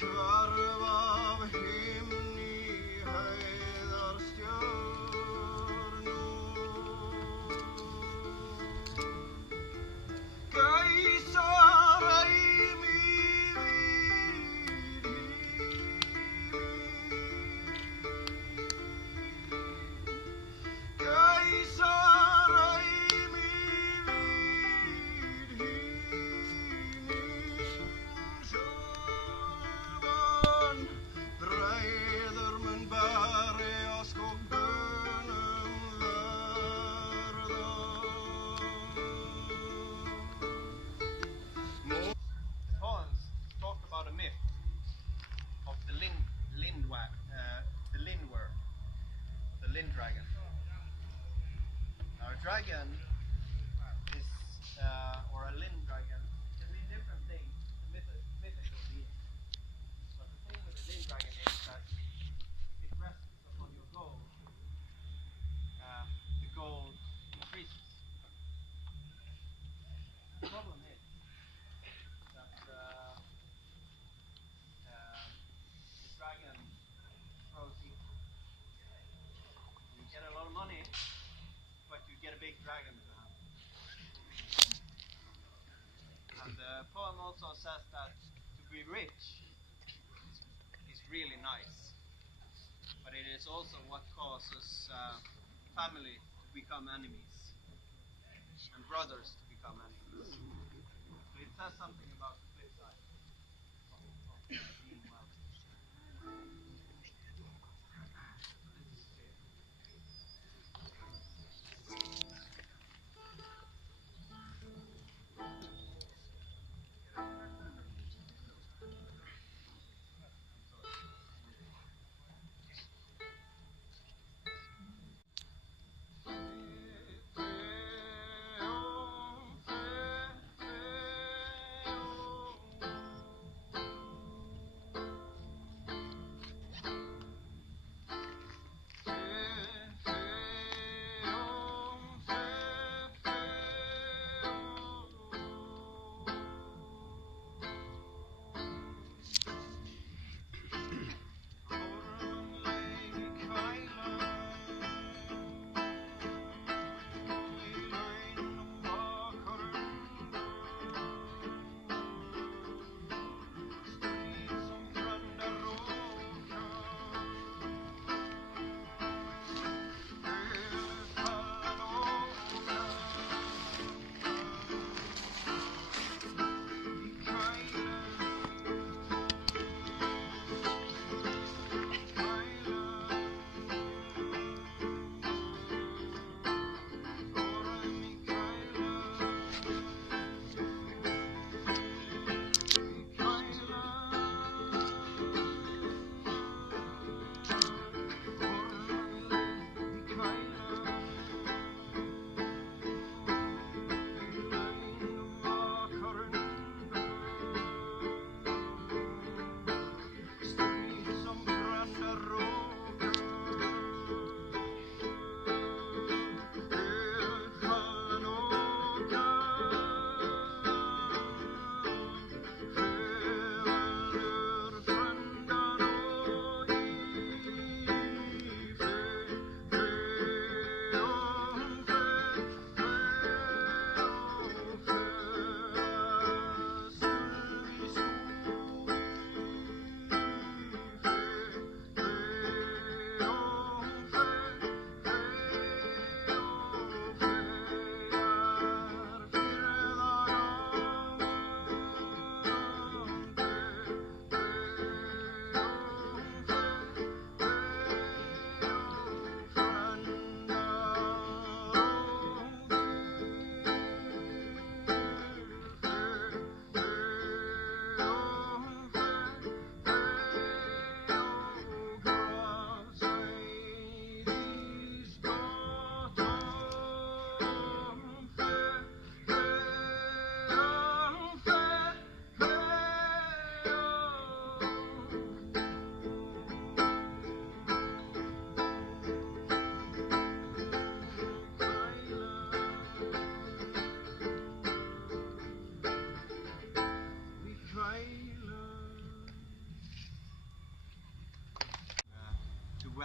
Hvarf af himni heiðar stjörnur, gæsaræmi við himinn, gæsaræmi við himinn, sjálfan breiður mun berjast og bönum verða. Poems talk about a myth of the Lindwar, the Lind dragon. Now, a dragon is, or a Lind dragon, can be different things, mythical beings. But the thing with the Lind dragon is that it rests upon your goal. The goal increases. The problem is that the dragon throws evil. You get a lot of money, but you get a big dragon to hand. And the poem also says that to be rich is really nice, but it is also what causes family to become enemies and brothers to become enemies. So it says something about the flip side of being wealthy.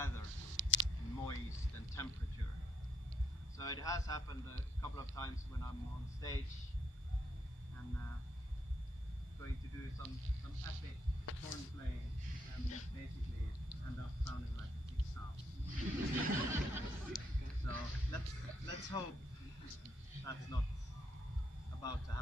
weather, moist and temperature. So it has happened a couple of times when I'm on stage and going to do some epic horn playing and basically end up sounding like a big sound. So let's hope that's not about to